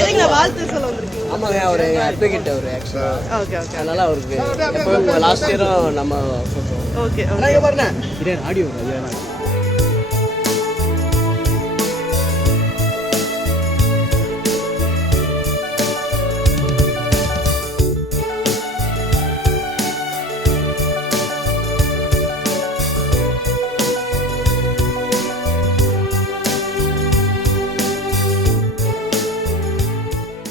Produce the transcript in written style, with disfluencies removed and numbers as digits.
எதுக்கு வாழ்த்து சொல்ல வந்திருக்கீங்க? ஆமாங்க அவர் அட்வொகேட் அவர் ஆக்சுவலா ஓகே ஓகே அதனால அவருக்கு எப்பவும் லாஸ்ட் இயரும் நம்ம சொல்றோம் ஓகே இதே ஆடியோ